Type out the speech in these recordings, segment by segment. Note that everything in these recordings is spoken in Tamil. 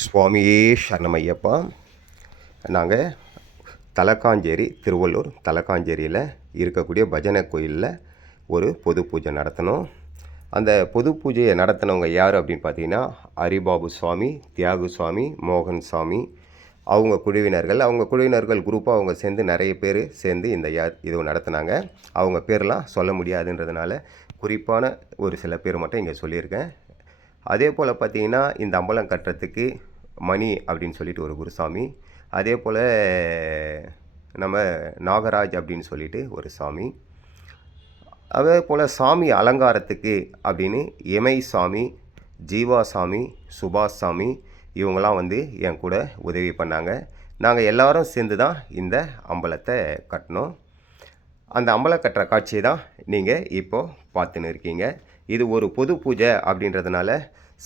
சுவாமியே சரணமையப்பா. நாங்கள் தலக்காஞ்சேரி, திருவள்ளூர் தலக்காஞ்சேரியில் இருக்கக்கூடிய பஜனை கோயிலில் ஒரு பொது பூஜை நடத்தினோம். அந்த பொது பூஜையை நடத்தினவங்க யார் அப்படின்னு பார்த்தீங்கன்னா, ஹரிபாபு சுவாமி, தியாகு சுவாமி, மோகன் சாமி, அவங்க குழுவினர்கள் குரூப்பாக அவங்க சேர்ந்து நிறைய பேர் சேர்ந்து இது நடத்தினாங்க. அவங்க பேரெலாம் சொல்ல முடியாதுன்றதுனால குறிப்பான ஒரு சில பேர் மட்டும் இங்கே சொல்லியிருக்கேன். அதே போல் பார்த்திங்கன்னா, இந்த அம்பலம் கட்டுறதுக்கு மணி அப்படின்னு சொல்லிட்டு ஒரு குருசாமி, அதே போல் நம்ம நாகராஜ் அப்படின்னு சொல்லிட்டு ஒரு சாமி, அதே போல் சாமி அலங்காரத்துக்கு அப்படின்னு எமை சாமி, ஜீவா சாமி, சுபாஷ் சாமி இவங்களாம் என் கூட உதவி பண்ணாங்க. நாங்கள் எல்லாரும் சேர்ந்து தான் இந்த அம்பலத்தை கட்டினோம். அந்த அம்பலம் கட்டுற காட்சியை தான் நீங்கள் இப்போது பார்த்துன்னு இருக்கீங்க. இது ஒரு பொது பூஜை அப்படின்றதுனால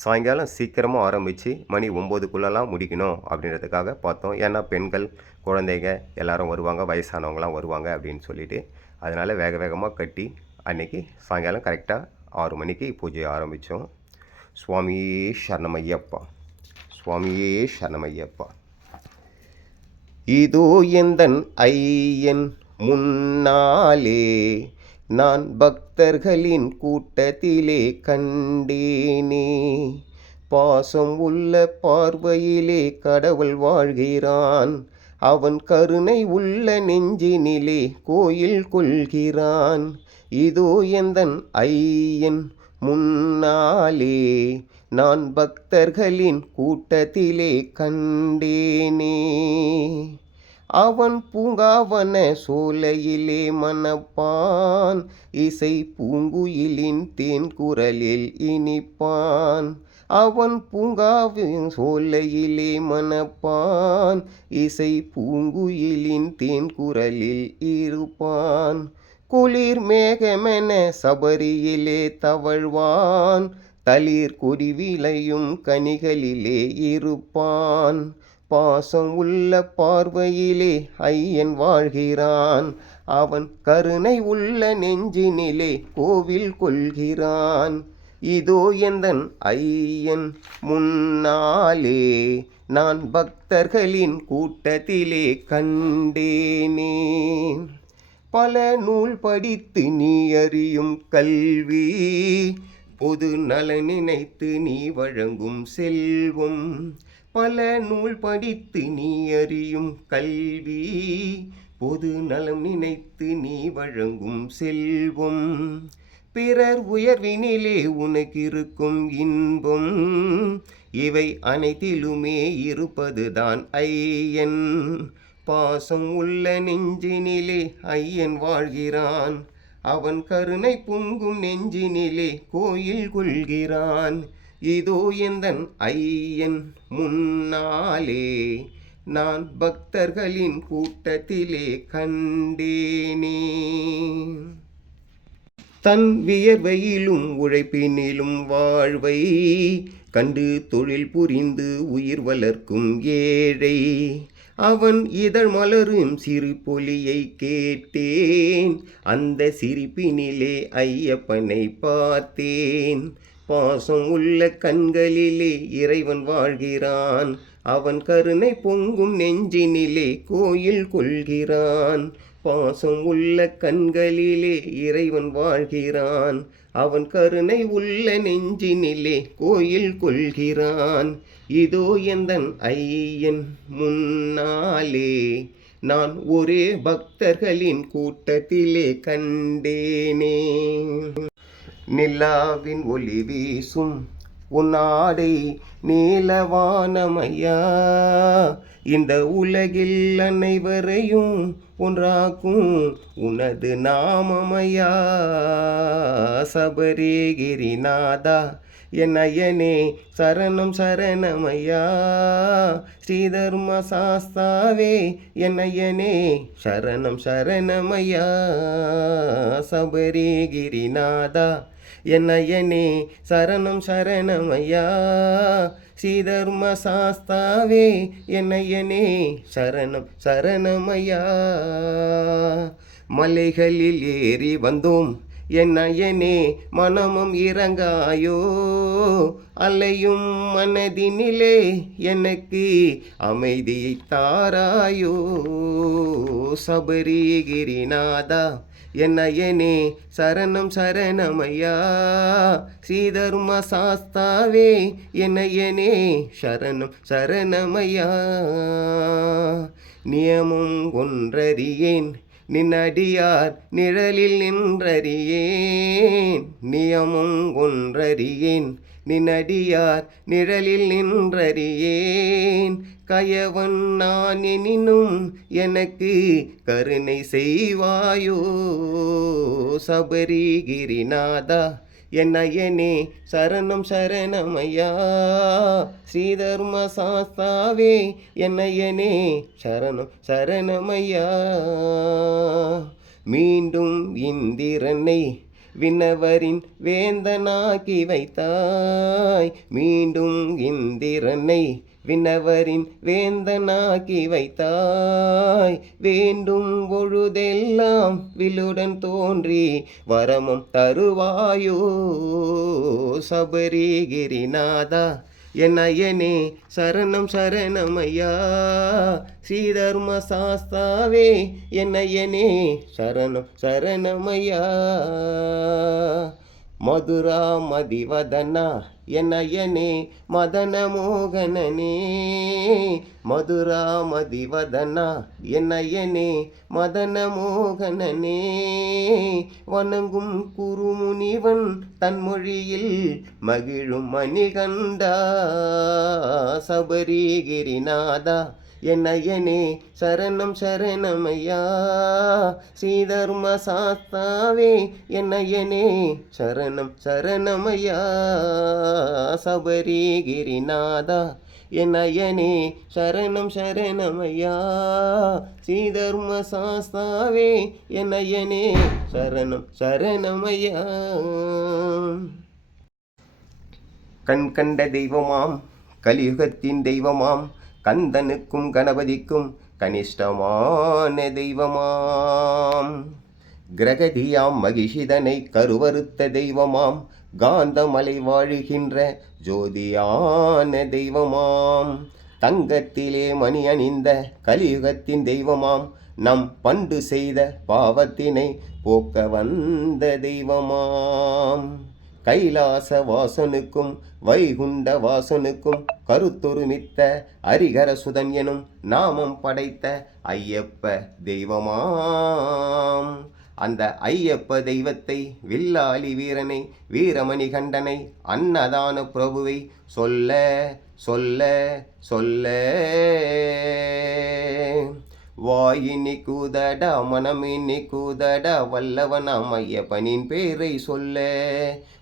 சாயங்காலம் சீக்கிரமாக ஆரம்பித்து மணி 9க்குள்ளெல்லாம் முடிக்கணும் அப்படின்றதுக்காக பார்த்தோம். ஏன்னா பெண்கள், குழந்தைங்க எல்லோரும் வருவாங்க, வயசானவங்களாம் வருவாங்க அப்படின்னு சொல்லிவிட்டு அதனால் வேகமாக கட்டி அன்றைக்கி சாயங்காலம் கரெக்டாக 6 மணிக்கு பூஜையை ஆரம்பித்தோம். சுவாமியே சரணமையப்பா, சுவாமியே சரணமையப்பா. இதோ எந்தன் ஐயன் முன்னாலே நான் பக்தர்களின் கூட்டத்திலே கண்டேனே, பாசம் உள்ள பார்வையிலே கடவுள் வாழ்கிறான், அவன் கருணை உள்ள நெஞ்சினிலே கோயில் கொள்கிறான். இதோ எந்தன் ஐயன் முன்னாலே நான் பக்தர்களின் கூட்டத்திலே கண்டேனே, அவன் பூங்காவன சோலையிலே மணப்பான், இசை பூங்குயிலின் தேன் குரலில் இனிப்பான். அவன் பூங்காவின் சோலையிலே மணப்பான், இசை பூங்குயிலின் தேன் குரலில் இருப்பான். குளிர் மேகமென சபரியிலே தவழ்வான், தளிர் கொடி விளையும் கனிகளிலே இருப்பான். பாசம் உள்ள பார்வையிலே ஐயன் வாழ்கிறான், அவன் கருணை உள்ள நெஞ்சினிலே கோவில் கொள்கிறான். இதோ எந்தன் ஐயன் முன்னாலே நான் பக்தர்களின் கூட்டத்திலே கண்டேனே. பல நூல் படித்து நீ அறியும் கல்வி, பொது நலன் நினைத்து நீ வழங்கும் செல்வம். பல நூல் படித்து நீ அறியும் கல்வி, பொது நலம் நினைத்து நீ வழங்கும் செல்வம். பிறர் உயர்வினிலே உனக்கு இருக்கும் இன்பம், இவை அனைத்திலுமே இருப்பதுதான் ஐயன். பாசம் உள்ள நெஞ்சினிலே ஐயன் வாழ்கிறான், அவன் கருணை பொங்கும் நெஞ்சினிலே கோயில் கொள்கிறான். இதோ எந்தன் ஐயன் முன்னாலே நான் பக்தர்களின் கூட்டத்திலே கண்டேனே. தன் வியர்வையிலும் உழைப்பினிலும் வாழ்வை கண்டு தொழில் புரிந்து உயிர் வளர்க்கும் ஏழை, அவன் இதழ் மலரும் சிறு பொலியை கேட்டேன், அந்த சிரிப்பினிலே ஐயப்பனை பார்த்தேன். பாசம் உள்ள கண்களிலே இறைவன் வாழ்கிறான், அவன் கருணை பொங்கும் நெஞ்சினிலே கோயில் கொள்கிறான். பாசம் உள்ள கண்களிலே இறைவன் வாழ்கிறான், அவன் கருணை உள்ள நெஞ்சினிலே கோயில் கொள்கிறான். இதோ எந்தன் ஐயன் முன்னாலே நான் ஒரே பக்தர்களின் கூட்டத்திலே கண்டேனே. நிலாவின் ஒளி வீசும் உன்னாடை நீலவானமையா, இந்த உலகில் அனைவரையும் ஒன்றாக்கும் உனது நாமமையா. சபரிகிரிநாதா என் ஐயனே சரணம் சரணமையா, ஸ்ரீதர்ம சாஸ்தாவே என் ஐயனே சரணம் சரணமையா. சபரிகிரிநாதா என் ஐயனே சரணம் சரணமையா, ஸ்ரீதர்ம சாஸ்தாவே என் ஐயனே சரணம் சரணமையா. மலைகளில் ஏறி வந்தோம் என்னையனே மனமும் இறங்காயோ, அலையும் மனதினிலே எனக்கு அமைதியை தாராயோ. சபரிகிரிநாதா என்னையனே சரணம் சரணமையா, ஸ்ரீதர்ம சாஸ்தாவே என்னையனே சரணம் சரணமையா. நியமும் ஒன்றறியேன் நின்னடியார் நிழலில் நின்றறியேன், நியமும் ஒன்றறியேன் நின்னடியார் நிழலில் நின்றறியேன். கயவன் நான் எனினும் எனக்கு கருணை செய்வாயோ. சபரிகிரிநாதா என்னையனே சரணம் சரணமையா, ஸ்ரீதர்ம சாஸ்தாவே என்னையனே சரணம் சரணமையா. மீண்டும் இந்திரனை விண்ணவரின் வேந்தனாக்கி வைத்தாய், மீண்டும் இந்திரனை விண்ணவரின் வேந்தனாக்கி வைத்தாய். வேண்டும் பொழுதெல்லாம் வில்லுடன் தோன்றி வரமும் தருவாயோ. சபரிகிரிநாதா என்னையனே சரணம் சரணமையா, ஸ்ரீதர்ம சாஸ்தாவே என்னையனே சரணம் சரணமையா. மதுரா மதிவதனா என்னையனே மதன மோகனனே, மதுரா மதிவதனா என்னையனே மதன மோகனனே. வணங்கும் குருமுனிவன் தன்மொழியில் மகிழும் மணிகண்டா. சபரிகிரிநாதா என்னையனே சரணம் சரணமையா, ஸ்ரீதர்ம சாஸ்தாவே என்னையனே சரணம் சரணமையா. சபரிகிரிநாதா என்னையனே சரணம் சரணமையா, ஸ்ரீதர்ம சாஸ்தாவே என்னையனே சரணம் சரணமையா. கண் கண்ட தெய்வமாம் கலியுகத்தின் தெய்வமாம், கந்தனுக்கும் கணபதிக்கும் கனிஷ்டமான தெய்வமாம். கிரகதியாம் மகிஷிதனை கருவறுத்த தெய்வமாம், காந்தமலை வாழுகின்ற ஜோதியான தெய்வமாம். தங்கத்திலே மணி அணிந்த கலியுகத்தின் தெய்வமாம், நம் பண்டு செய்த பாவத்தினை போக்க வந்த தெய்வமாம். கைலாச வாசனுக்கும் வைகுண்ட வாசனுக்கும் கருத்தொருமித்த அரிகர சுதன் எனும் நாமம் படைத்த ஐயப்ப தெய்வமாம். அந்த ஐயப்ப தெய்வத்தை, வில்லாளி வீரனை, வீரமணி கண்டனை, அன்னதான பிரபுவை சொல்ல சொல்ல சொல்ல வாயினி கூதடா மனமினி கூதடா வல்லவனாம் ஐயப்பனின் பேரை சொல்ல.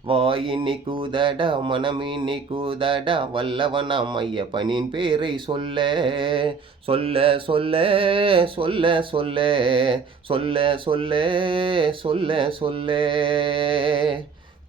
வாயினி கூதடா மனமினி கூதடா வல்லவனாம் ஐயப்பனின் பேரை சொல்ல. சொல்ல சொல்ல சொல்ல சொல்ல சொல்ல சொல்ல சொல்ல சொல்ல.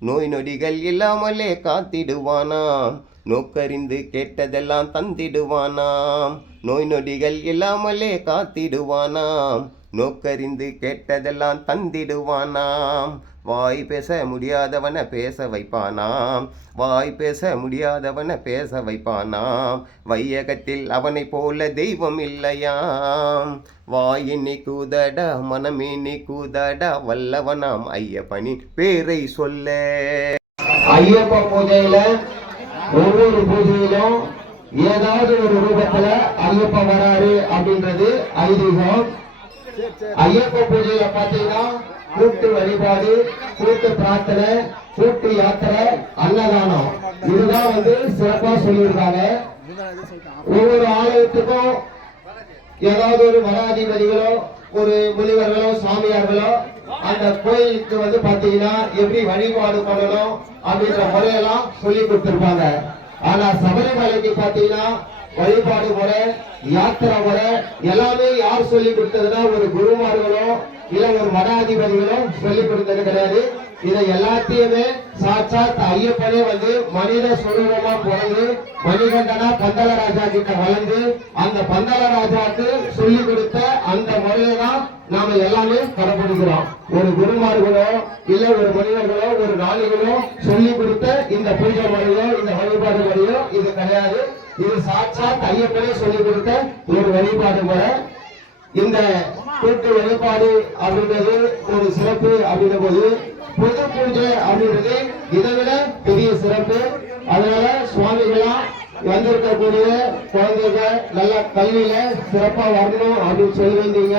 நோய் நொடிகள் இல்லாமலே காத்திடுவானாம், நோக்கறிந்து கேட்டதெல்லாம் தந்திடுவானாம். நோய் நொடிகள் இல்லாமலே காத்திடுவானாம், நோக்கறிந்து கேட்டதெல்லாம் தந்திடுவானாம். வாய் பேச முடியாதவன பேச வைப்பானாம், வாய் பேச முடியாதவன பேச வைப்பானாம். வையகத்தில் அவனை போல தெய்வம் இல்லையாம். வாயினி கூதடா மனமினி கூதடா வல்லவனாம் ஐயப்பனின் பேரை சொல்ல. ஐயப்ப பூஜையில ஒவ்வொரு பூஜையிலும் ஏதாவது ஒரு ரூபத்துல ஐயப்ப வராரு அப்படின்றது ஐதீகம். ஐயப்ப பூஜையில பாத்தீங்கன்னா கூட்டு வழிபாடு, கூட்டு பிரார்த்தனை, கூட்டு யாத்திரை, அன்னதானம், இதுதான் சிறப்பா சொல்லியிருக்காங்க. ஒவ்வொரு ஆலயத்துக்கும் ஏதாவது ஒரு மடாதிபதிகளோ ஒரு முனிவர்களோ சாமியார்களோ அந்த கோயிலுக்கு பாத்தீங்கன்னா எப்படி வழிபாடு பண்ணணும் அப்படின்ற முறையெல்லாம் சொல்லி கொடுத்திருப்பாங்க. ஆனா சபரிமலைக்கு பாத்தீங்கன்னா வழிபாடு முறை, யாத்திரை முறை எல்லாமே யார் சொல்லி கொடுத்ததுன்னா ஒரு குருமார்களோ இல்ல ஒரு மடாதிபதிகளோ சொல்லி கொடுத்தது கிடையாது. இதை எல்லாத்தையுமே சாட்சாத் ஐயப்பனே வந்து மனித சுரூபமா பிறந்து மணிகண்டனா பந்தல ராஜா கிட்ட வளர்ந்து அந்த பந்தல ராஜாக்கு சொல்லி கொடுத்த அந்த முறையை தான் நாம எல்லாமே கடைபிடிக்கிறோம். ஒரு குருமார்களோ இல்ல ஒரு மனிதர்களோ ஒரு நாளிகளோ சொல்லி கொடுத்த இந்த பூஜை முறையோ இந்த வழிபாடு முறையோ இது கிடையாது. இது சாட்சாத் ஐயப்பனே சொல்லி கொடுத்த ஒரு வழிபாடு முறை. இந்த கூட்டு வழிபாடு அப்படின்றது ஒரு சிறப்பு அப்படின்ற போது பொது பூஜை அப்படின்றது இதை விட பெரிய சிறப்பு. அதனால சுவாமிகளா வந்திருக்கக்கூடிய குழந்தைகள் நல்ல கல்வியில சிறப்பா வரணும் அப்படின்னு சொல்லி வந்தீங்க.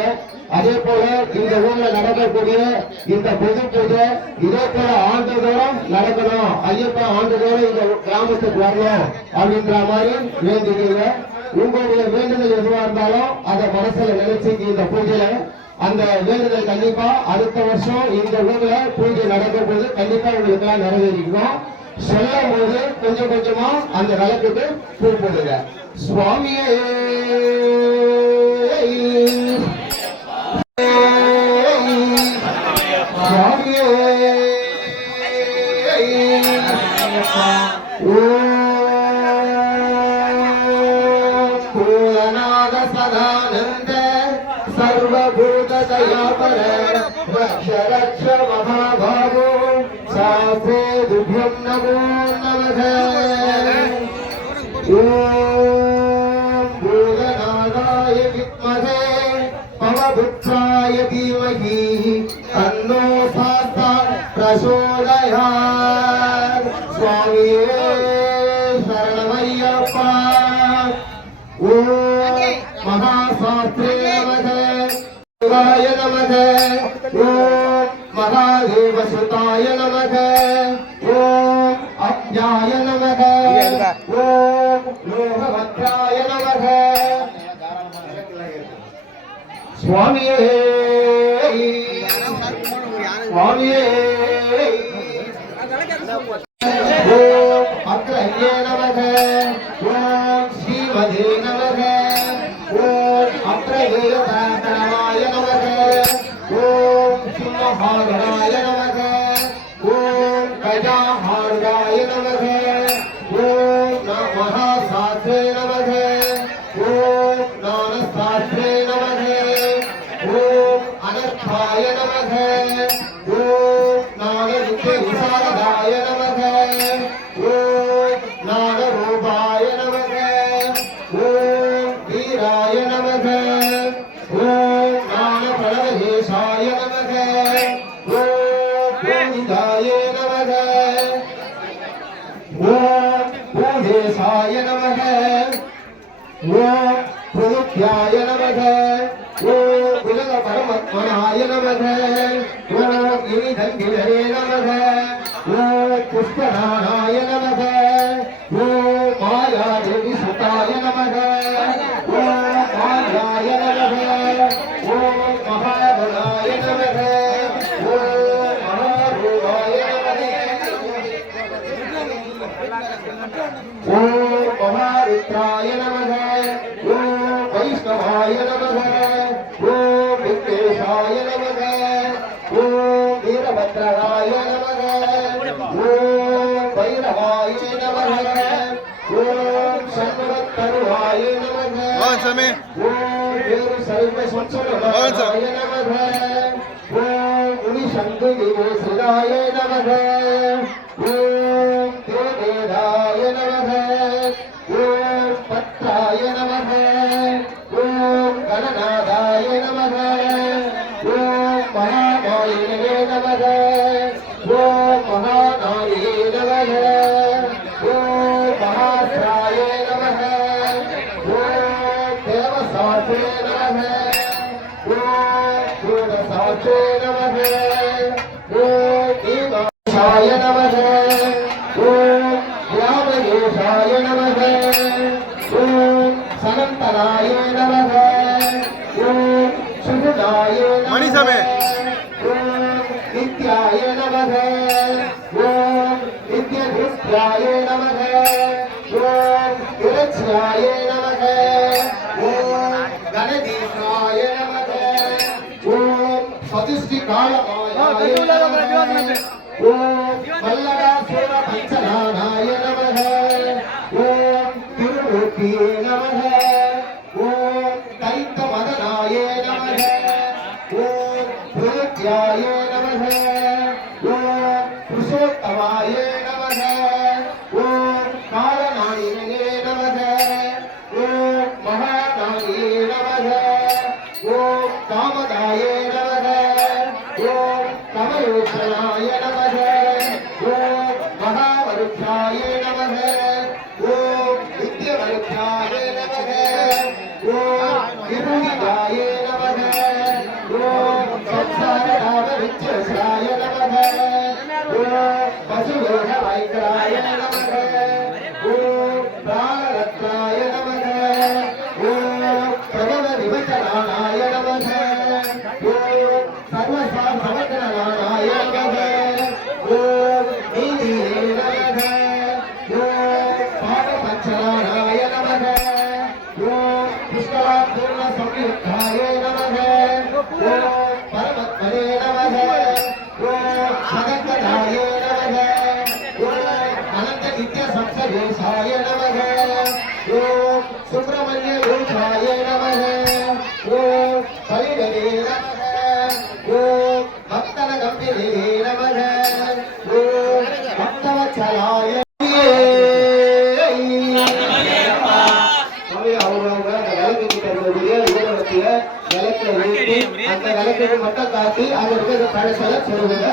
அதே போல இந்த ஊர்ல நடக்கக்கூடிய இந்த பொது பூஜை இதே போல ஆண்டுதோறும் நடக்கணும், ஐயப்பா ஆண்டுதோறும் இந்த கிராமத்துக்கு வரணும் அப்படின்ற மாதிரி வேண்டிக்கீங்க. உங்களுடைய வேண்டுதல் எதுவா இருந்தாலும் அதை மனசுல நினைச்சுங்க. இந்த பூஜையில அந்த வேண்டுதல் கண்டிப்பா அடுத்த வருஷம் இந்த ஊர்ல பூஜை நடக்கும் போது கண்டிப்பா உங்களுக்கு எல்லாம் நிறைவேறிக்கணும். சொல்லும் போது கொஞ்சம் கொஞ்சமா அந்த விளக்குக்கு பூ போடுங்க. சுவாமியே சுவாமியே பூரணாத சதானந்த सर्वभूत दयापर रक्ष रक्ष महाभागो साधे तुभ्यं नमो नमः। ओम भूतनाथाय विद्महे पवपुत्राय धीमहि तन्नो शास्ता प्रचोदयात्। स्वामिये शरणमय्यप्पा। ओम महाशास्त्रे नमः। शिवाय नमः। ओम महादेवसुताय नमः। ओम अभ्याय नमः। ओम लोहभद्राय नमः। स्वामिये स्वामिये। ओम अग्रह्ये नमः। ओम श्रीमदे नमः। ओम अग्रवीरताय नमः। ओम सिंहहाराय नमः। ओम गजाहाराय नमः। ओम महाशास्त्रे नमः। ओम ज्ञानशास्त्रे नमः। ओम अनर्थाय नमः। ओम ज्ञानविद्याविशारदाय नमः। ओम ज्ञानरूपाय नमः। ओम वीराय नमः। ओम ज्ञानप्रणवहेशाय नमः। ओम गोविन्दाय नमः। ओम भूदेशाय नमः। ओम प्रमुख्याय नमः। ओम कुलपरमात्मनाय नमः। ओम गिरिधन्विधरे नमः। ओम पुष्पनाराय नमः। ओम मायादेवीसुताय नमः। ओम मायाय नमः। ओम महाबलाय नमः। ओम महारूपाय नमः। ओम महारुद्राय नमः। ओम वैष्णवाय नमः। ओम विघ्नेशाय नमः। ओम वीरभद्राय नमः। ओम भैरवाय नमः। ओम शंकरतरुवाय नमः। ओम वीर सर्वसंसर्गाय नमः। ओम मुनिशंकरदेवसुराय नमः। ओम देवेदाय नमः। ओम पत्राय नमः। ओम गणनादाय नमः। ओम महामाये नमः। ओम महानाये नमः। ओम महाश्राय नमः। ओम देवसात्रे नमः। ओम गुणसात्रे नमः। ओम देवाय नमः। ओम व्यामदेशाय नमः। ओम सनन्तनाय नमः। ओम शुभदाय नमः। ओम नित्याय नमः। ओम नित्यदृष्ट्याय नमः। ओम विरच्याय नमः। ओम गणेशाय नमः। ओम सतिष्ठिकालमाय नमः। ஓம் வல்லகாசுர பஞ்சநாராய நமக. ஓம் திருமூர்த்தியே நமக. ஓம் தைத்த மதனாய நமக. ஓம் பிரத்யாய நமக. ஓம் புருஷோத்தமாய நமக. ஓம் காலநாயினே நமக. ஓம் மகாநாயினே நமக. ஓம் காமதாய நமக. ஓம் கமலோச்சனாய நமக. ஓம் மகாவருஷாய நமக. ஓம் நித்யவருஷாய நமக. ஓம் விபூதிதாய நமக. ஓம் சம்சாரராமவிச்சசாய நமக. ஓம் பசுலோக வைக்கராய நமக. ஓம் பிராணரத்னாய நமக. ஓம் பிரபல விமச்சனாய நமக. ஓம் சர்வசார் சமக்கரனாய நமக. ஓம் நீதியே நமக. ஓம் பாடபட்சனாய நமக. ஓம் புஷ்கராபூர்ண சம்யுக்தாய நமக. ஓம் பரமத்மனே நமக. ஓம் சகங்கராய நமக. ஓம் அனந்த நித்ய சம்சவேஷாய நமக. ஓம் சுப்பிரமணிய ரூபாய நமக. ஓம் பலிதரே நமக. ஓம் பக்தன கம்பிரே நமக. ஓம் பக்தவத்சலாய அவங்கவுங்க அந்த விளக்கு கிட்ட இருக்கக்கூடிய ஊரடத்துல விளக்குல ஊற்றி அந்த விளக்குக்கு மட்டும் காட்டி அங்க இருக்கிற பழசல சொல்லுங்க.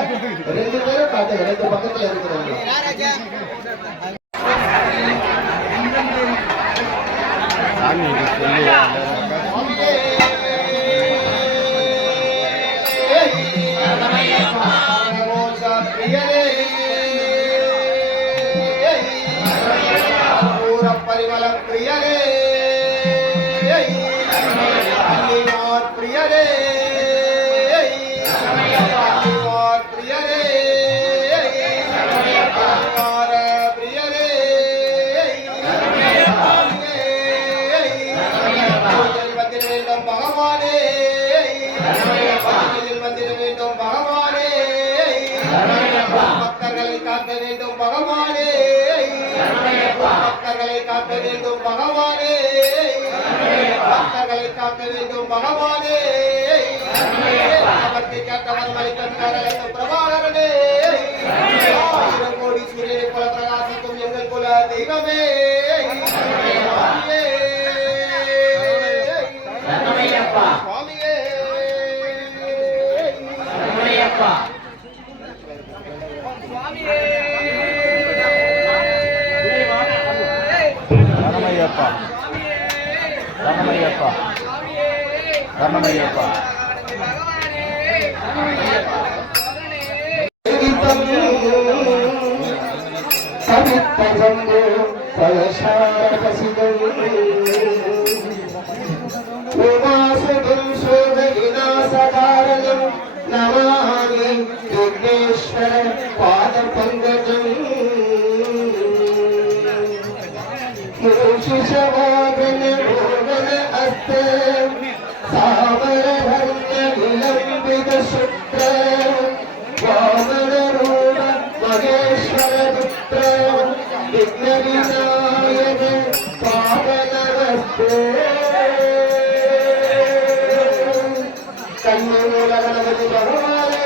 2 பேரும் காட்டுங்க, 2 பக்கத்துல இருக்கிறவங்க. பரிமள பிரியரே பிரியரே பிரியரே பிரியரே வந்திட வேண்டும் பகவானே. வந்திட வேண்டும் பகவானே. பக்தர்களை காக்க வேண்டும் பகவானே. பக்தர்களை காக்க வேண்டும் பகவானே. பக்தர்களை காக்க வேண்டும் பகவானே. அவர்த்தை காத்தவர் மலிகண்டரே பிரபாகரனே. 1000 கோடி சூரியனை போல பிரகாசிக்கும் எங்கள் குல தெய்வமே. சுவாமியே ரணமையப்பா ரணமையப்பா ரணமையப்பா கவித்தஜம்போ பலசாரகசிதம் உமாசுதம் சோக விநாசகாரணம் நமாமி விக்னேஸ்வர பாத பங்கஜம். மூஷிஷவாகன மோகன அஸ்த சாமரஹர்ய விலம்பித சுக்ர வாமன ரூப மகேஸ்வர புத்திர விக்ன விநாயக பாவனவஸ்தே. கண்ணூர கணபதி பகவானே.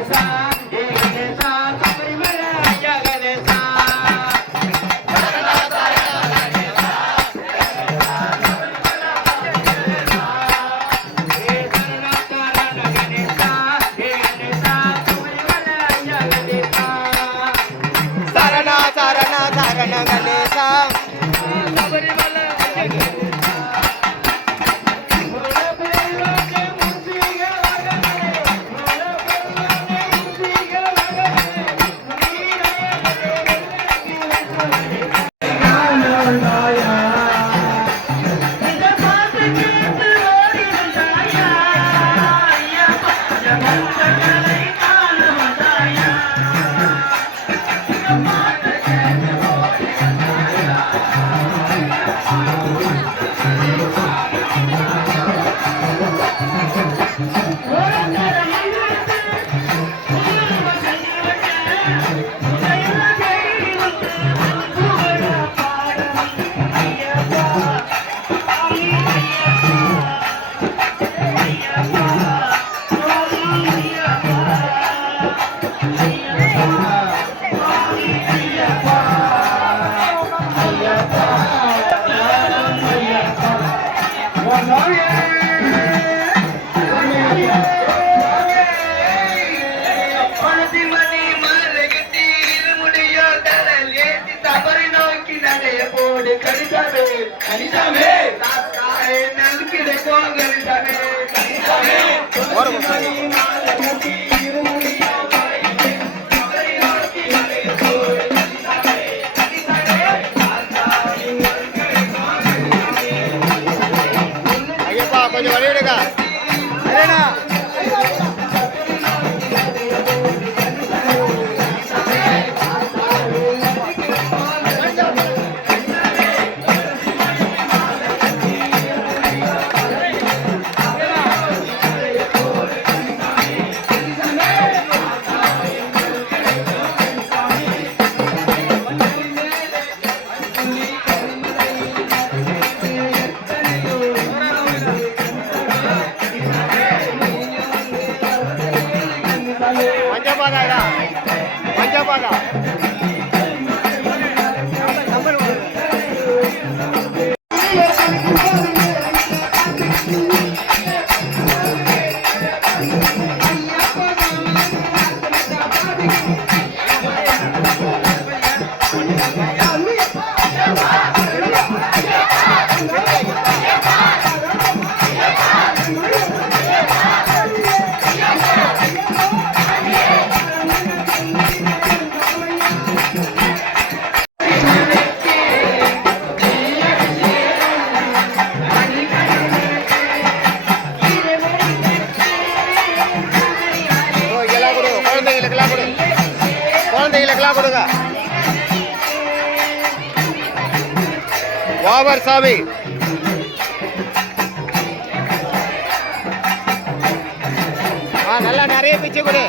கணேசா ஏ கணேசா சபரிமலை ஐயா கணேசா சரண சரண சரண கணேசா ஐயப்பா கொஞ்சம் வழி விடுங்க இல்லைண்ணா பஞ்சபாதா பஞ்சபாதா குழந்தைகளுக்கெல்லாம் கொடுங்க வாவர் சாமி நல்லா நிறைய பிச்சை கொடு